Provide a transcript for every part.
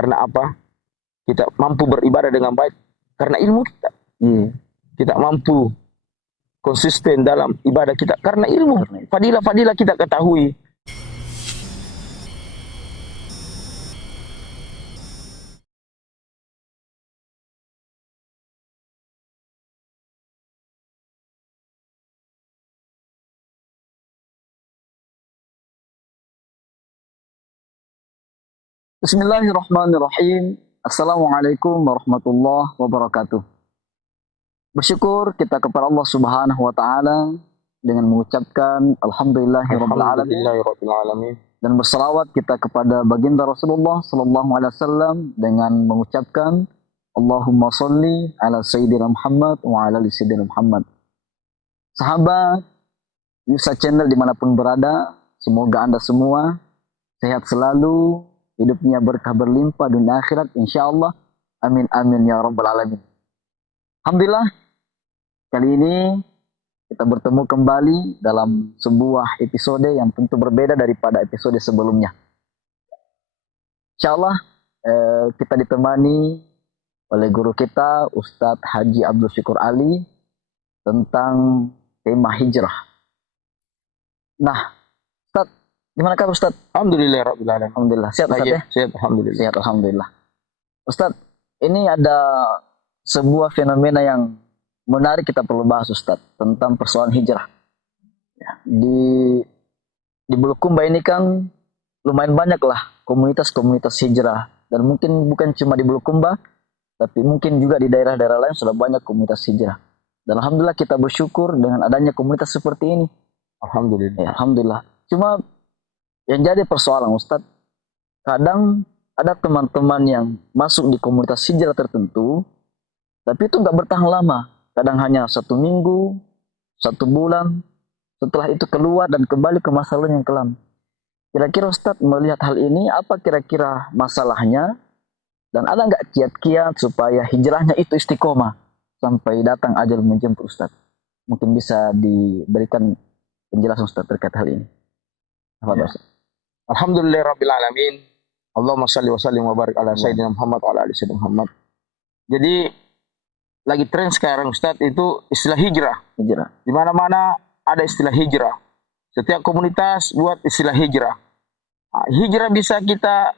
Karena apa? Kita mampu beribadah dengan baik karena ilmu kita. Kita mampu konsisten dalam ibadah kita karena ilmu. Fadilah-fadilah kita ketahui. Bismillahirrahmanirrahim. Assalamualaikum warahmatullahi wabarakatuh. Bersyukur kita kepada Allah Subhanahu wa taala dengan mengucapkan alhamdulillahirabbil dan bersalawat kita kepada baginda Rasulullah sallallahu alaihi wasallam dengan mengucapkan Allahumma sholli ala sayyidina Muhammad wa ala ali sayyidina Muhammad. Sahabat Yusa Channel dimanapun berada, semoga Anda semua sehat selalu, hidupnya berkah berlimpah dunia akhirat insyaallah. Amin amin ya rabbal alamin. Alhamdulillah, kali ini kita bertemu kembali dalam sebuah episode yang tentu berbeda daripada episode sebelumnya. Insyaallah kita ditemani oleh guru kita Ustadz Haji Abdul Syukur Ali tentang tema hijrah. Nah, Ustadz, gimana kabar Ustadz? Alhamdulillah. Alhamdulillah. Sehat Ustadz ya? Sehat, alhamdulillah. Sehat, alhamdulillah. Ustadz, ini ada sebuah fenomena yang menarik kita perlu bahas Ustadz tentang persoalan hijrah. Ya, di Bulukumba ini kan lumayan banyak lah komunitas-komunitas hijrah, dan mungkin bukan cuma di Bulukumba, tapi mungkin juga di daerah-daerah lain sudah banyak komunitas hijrah. Dan alhamdulillah kita bersyukur dengan adanya komunitas seperti ini. Alhamdulillah. Ya, alhamdulillah. Cuma yang jadi persoalan Ustadz, kadang ada teman-teman yang masuk di komunitas hijrah tertentu, tapi itu nggak bertahan lama. Kadang hanya 1 minggu, 1 bulan, setelah itu keluar dan kembali ke masa lalu yang kelam. Kira-kira Ustadz melihat hal ini, apa kira-kira masalahnya? Dan ada nggak kiat-kiat supaya hijrahnya itu istiqomah sampai datang ajal menjemput Ustadz? Mungkin bisa diberikan penjelasan Ustadz terkait hal ini. Ya. Alhamdulillahirrabbilalamin. Allahumma salli wa sallim wa barik ala sayyidina Muhammad wa ala ali sayyidina Muhammad. Jadi lagi tren sekarang Ustadz itu istilah hijrah. Di mana-mana ada istilah hijrah. Setiap komunitas buat istilah hijrah. Nah, hijrah bisa kita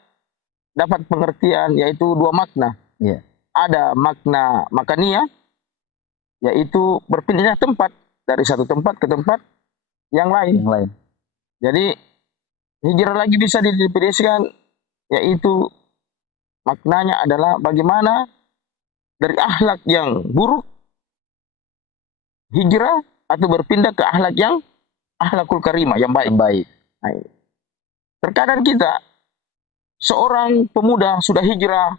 dapat pengertian yaitu 2 makna. Ada makna makaniyah, yaitu berpindahnya tempat dari satu tempat ke tempat yang lain. Jadi hijrah lagi bisa didefinisikan yaitu maknanya adalah bagaimana dari akhlak yang buruk hijrah atau berpindah ke akhlak yang akhlakul karimah yang baik. Nah, terkadang kita seorang pemuda sudah hijrah,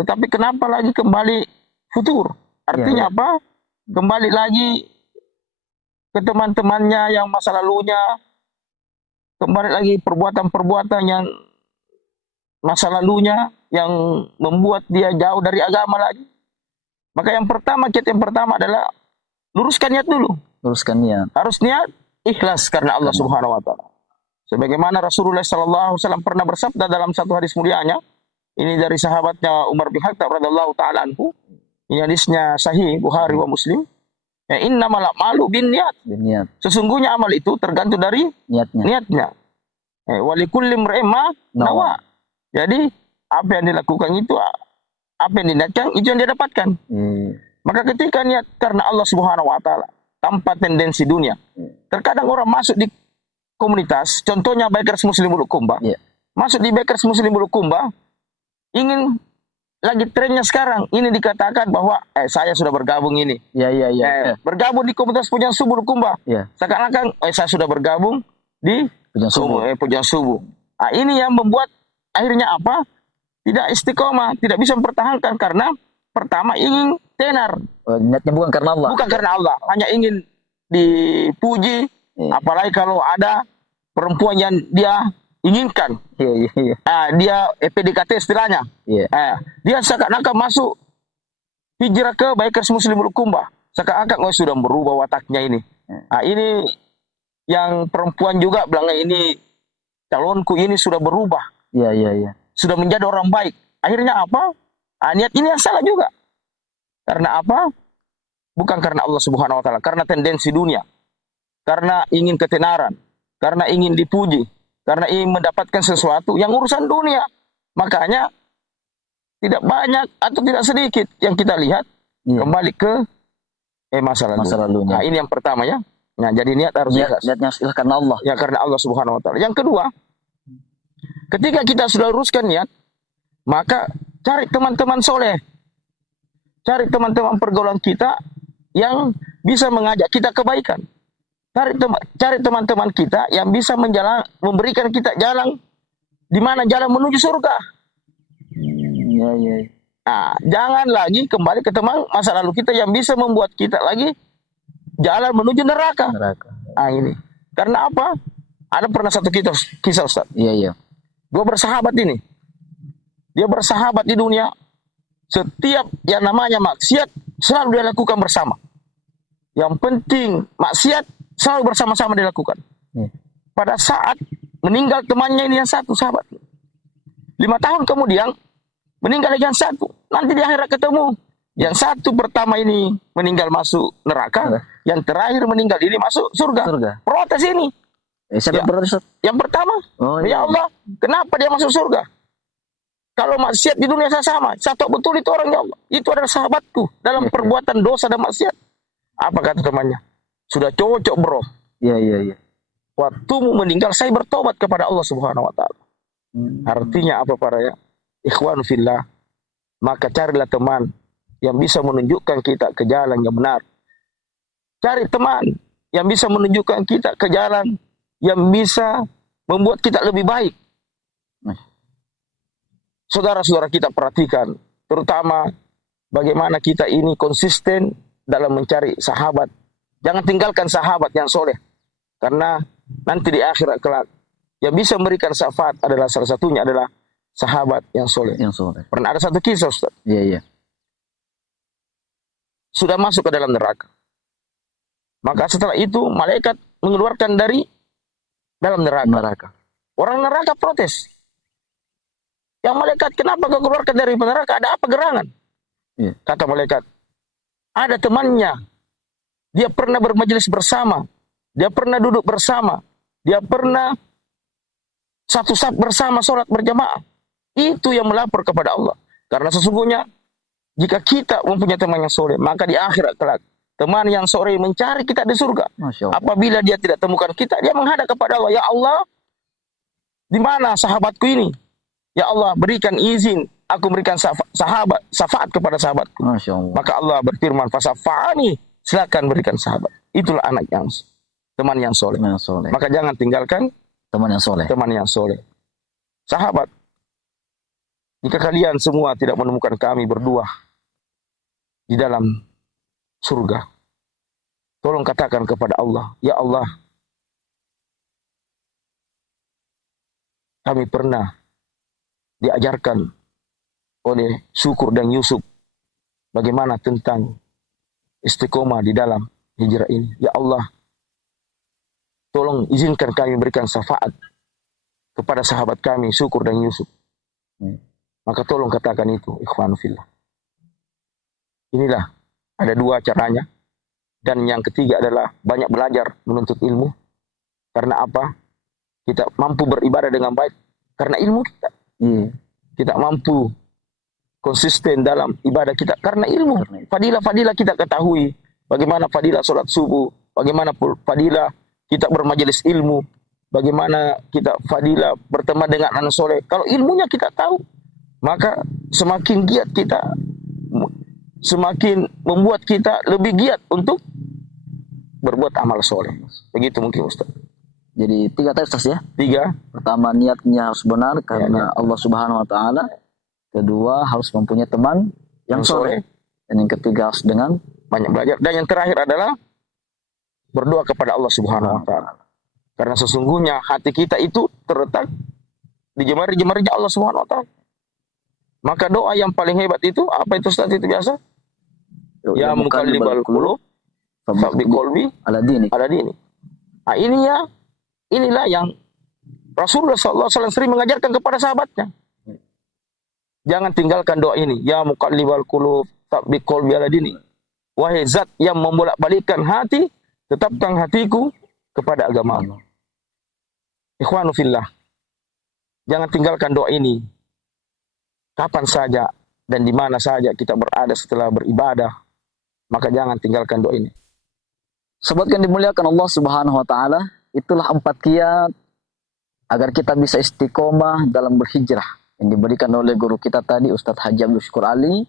tetapi kenapa lagi kembali futur? Artinya apa? Kembali lagi ke teman-temannya yang masa lalunya, kembali lagi perbuatan-perbuatan yang masa lalunya yang membuat dia jauh dari agama lagi. Maka yang pertama adalah luruskan niat dulu. Harus niat ikhlas karena Allah Subhanahu wa taala. Sebagaimana Rasulullah sallallahu alaihi wasallam pernah bersabda dalam satu hadis mulianya, ini dari sahabatnya Umar bin Khattab radhiyallahu taala anhu. Ini hadisnya sahih Bukhari wa Muslim. Ya, innamal a'malu binniyat. Sesungguhnya amal itu tergantung dari niatnya. Walikulli imri'in ma nawa. Jadi apa yang dilakukan itu, apa yang diniatkan itu yang dia dapatkan. Maka ketika niat karena Allah Subhanahu wa taala tanpa tendensi dunia. Terkadang orang masuk di komunitas, contohnya Bikers Muslim Bulukumba. Masuk di Bikers Muslim Bulukumba, ingin lagi trennya sekarang, ini dikatakan bahwa saya sudah bergabung ini. Bergabung di komunitas Pujian Subuh Bulukumba. Seakan-akan saya sudah bergabung di Pujian Subuh. Nah, ini yang membuat akhirnya apa? Tidak istiqomah, tidak bisa mempertahankan karena pertama ingin tenar. Niatnya bukan karena Allah. Bukan karena Allah, hanya ingin dipuji. Apalagi kalau ada perempuan yang dia inginkan. Dia PDKT istilahnya. Dia seakan-akan masuk hijrah ke Bikers Muslim Bulukumba. Seakan-akan sudah berubah wataknya ini. Ini yang perempuan juga bilang ini calonku ini sudah berubah. sudah menjadi orang baik. Akhirnya apa? Niat ini yang salah juga. Karena apa? Bukan karena Allah Subhanahu wa taala, karena tendensi dunia. Karena ingin ketenaran, karena ingin dipuji, karena ingin mendapatkan sesuatu yang urusan dunia. Makanya tidak banyak atau tidak sedikit yang kita lihat kembali ke masa lalunya. Nah, ini yang pertama ya. Nah, jadi niat harus ikhlas. Niatnya ikhlas karena Allah. Ya, karena Allah Subhanahu wa taala. Yang kedua, ketika kita sudah luruskan niat, maka cari teman-teman soleh. Cari teman-teman pergaulan kita yang bisa mengajak kita kebaikan. Cari teman-teman kita yang bisa memberikan kita jalan di mana jalan menuju surga. Nah, jangan lagi kembali ke teman masa lalu kita yang bisa membuat kita lagi jalan menuju neraka. Nah, ini. Karena apa? Ada pernah satu kisah Ustaz. Dua bersahabat ini. Dia bersahabat di dunia. Setiap yang namanya maksiat selalu dia lakukan bersama. Yang penting maksiat selalu bersama-sama dilakukan. Pada saat meninggal temannya ini yang satu sahabat. 5 tahun kemudian meninggal lagi yang satu. Nanti di akhirat ketemu. Yang satu pertama ini meninggal masuk neraka. Yang terakhir meninggal ini masuk surga. Protes ini. Siapa protes? Yang pertama. Ya Allah, kenapa dia masuk surga? Kalau maksiat di dunia saya sama. Saya tahu betul itu orang ya Allah. Itu adalah sahabatku. Dalam perbuatan dosa dan maksiat. Apa kata temannya? Sudah cocok bro. Waktumu meninggal saya bertobat kepada Allah Subhanahu wa taala. Artinya apa para ya? Ikhwan fillah. Maka carilah teman yang bisa menunjukkan kita ke jalan yang benar. Cari teman yang bisa menunjukkan kita ke jalan yang bisa membuat kita lebih baik. Saudara-saudara kita perhatikan, terutama bagaimana kita ini konsisten dalam mencari sahabat. Jangan tinggalkan sahabat yang soleh. Karena nanti di akhirat kelak, yang bisa memberikan syafaat adalah salah satunya adalah sahabat yang soleh. Pernah ada satu kisah Ustaz. Sudah masuk ke dalam neraka. Maka setelah itu malaikat mengeluarkan dari dalam neraka. Orang neraka protes. Yang malaikat, kenapa kau keluarkan dari neraka? Ada apa gerangan? Kata malaikat, ada temannya. Dia pernah bermajelis bersama. Dia pernah duduk bersama. Dia pernah satu saf bersama sholat berjamaah. Itu yang melapor kepada Allah. Karena sesungguhnya jika kita mempunyai teman yang soleh, maka di akhirat kelak teman yang soleh mencari kita di surga. Apabila dia tidak temukan kita, dia menghadap kepada Allah. Ya Allah, di mana sahabatku ini? Ya Allah, berikan izin aku berikan syafaat kepada sahabatku. Maka Allah berfirman, fasafa'ani, silakan berikan sahabat. Itulah anak yang teman yang soleh. Maka jangan tinggalkan teman yang soleh. Sahabat, jika kalian semua tidak menemukan kami berdua di dalam surga, tolong katakan kepada Allah, ya Allah, kami pernah diajarkan oleh Syukur dan Yusuf bagaimana tentang istiqomah di dalam hijrah ini. Ya Allah, tolong izinkan kami berikan syafaat kepada sahabat kami Syukur dan Yusuf. Maka tolong katakan itu, ikhwan fillah. Inilah ada dua caranya. Dan yang ketiga adalah banyak belajar menuntut ilmu. Karena apa? Kita mampu beribadah dengan baik karena ilmu kita. Kita mampu konsisten dalam ibadah kita karena ilmu. Fadilah-fadilah kita ketahui. Bagaimana fadilah sholat subuh. Bagaimana fadilah kita bermajelis ilmu. Bagaimana kita fadilah berteman dengan anak soleh. Kalau ilmunya kita tahu, maka semakin giat kita, semakin membuat kita lebih giat untuk berbuat amal soleh. Begitu mungkin Ustaz. Jadi 3 tadi Ustaz ya? 3. Pertama, niatnya harus benar karena Allah Subhanahu wa taala. Kedua, harus mempunyai teman yang soleh. Dan yang ketiga, harus dengan banyak belajar. Dan yang terakhir adalah berdoa kepada Allah Subhanahu wa taala. Karena sesungguhnya hati kita itu terletak di jemari-jemarinya Allah Subhanahu wa taala. Maka doa yang paling hebat itu apa itu Ustaz itu biasa? Ya muqallibal qulub, tsabbit qalbi ala dinik. Nah, inilah yang Rasulullah SAW sering mengajarkan kepada sahabatnya. Jangan tinggalkan doa ini. Ya muqallibal qulub, tsabbit qalbi ala dini. Wahai zat yang membolak-balikkan hati, tetapkan hatiku kepada agamamu. Ikhwanu fillah. Jangan tinggalkan doa ini. Kapan saja dan di mana saja kita berada setelah beribadah, maka jangan tinggalkan doa ini. Sobat yang dimuliakan Allah Subhanahu wa taala, itulah 4 kiat agar kita bisa istiqomah dalam berhijrah yang diberikan oleh guru kita tadi, Ustadz Haji Abdul Syukur Ali.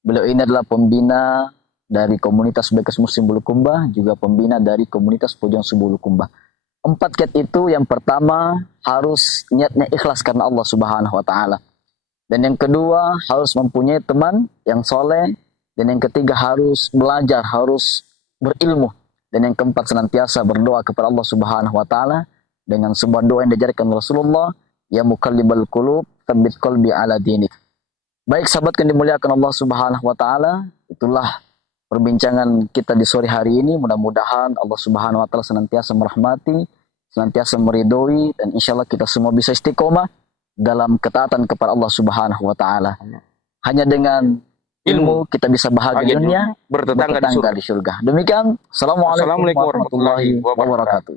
Beliau ini adalah pembina dari komunitas Bekes Muslim Bulukumba, juga pembina dari komunitas Pujon Subulukumba. 4 kiat itu, yang pertama harus niatnya ikhlas karena Allah Subhanahu wa taala. Dan yang kedua harus mempunyai teman yang soleh. Dan yang ketiga harus belajar, harus berilmu. Dan yang keempat senantiasa berdoa kepada Allah Subhanahu wa taala dengan sebuah doa yang diajarkan Rasulullah, ya muqallibal qulub, tsabbit qalbi ala dinik. Baik sahabat yang dimuliakan Allah Subhanahu wa taala, itulah perbincangan kita di sore hari ini. Mudah-mudahan Allah Subhanahu wa taala senantiasa merahmati, senantiasa meridhoi, dan insyaallah kita semua bisa istiqomah dalam ketaatan kepada Allah Subhanahu wa taala. Hanya dengan ilmu kita bisa bahagia dunia, bertetangga di surga. Demikian, assalamualaikum warahmatullahi wabarakatuh.